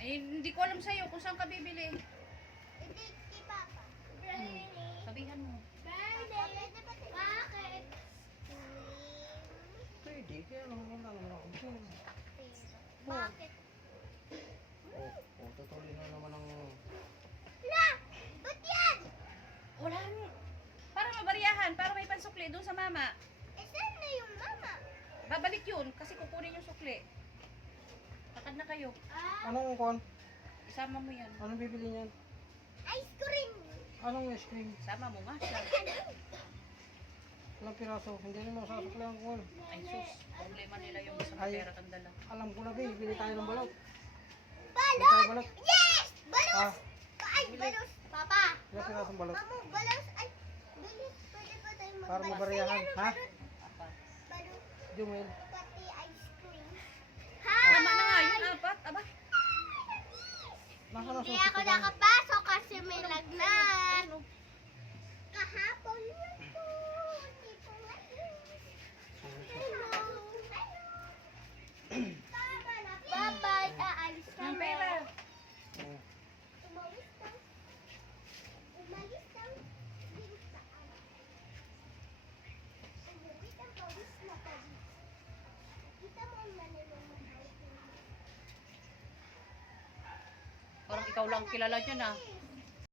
Eh, hindi ko alam sa'yo kung saan ka bibili. Hindi, kay Papa. Sabihan mo. Bakit? Pwede, kaya naman naman ako dyan. Bakit? Tutuloy na naman ang... La! Ba't yan? Wala mo. Para mabariyahan, para may pansukli doon sa mama. Eh, saan na yung mama? Babalik yun kasi kukunin yung sukli. Lakad na kayo. Anong kon? Isama mo yan. Anong bibili niyan? Ice cream. Anong ice cream? Isama mo nga siya. Ilang piraso? Hindi rin masasukli ang kon. Ay sus, problema nila yung isang Ay. pera kang dala. Alam ko na, bibili tayo ng balot. Balot! Balot. Yes! Balos! Ah, Ay, balos! Papa! ilang pirasong balot? Mamu, balos! Ay, bilis. Pwede ba tayo magbalos? Para mabariyahan, Ay, ano, ha? balot? Apa. Balot. Jumel. Pati ice cream. Tama na nga, yung apat. Aba. Nasaan ang Hindi susi ako ko dyan? nakapasok kasi may lagnat. Ano? Kahapon yun po. Hindi po ngayon. Hello. Tama na. Bye-bye. Aalis ka Ang na. pera. Oo. Umalis lang. Umalis lang. Din saan? Umuwi ang pawis na pawis. Kita mo ang nanay. Parang ikaw lang kilala dyan ah.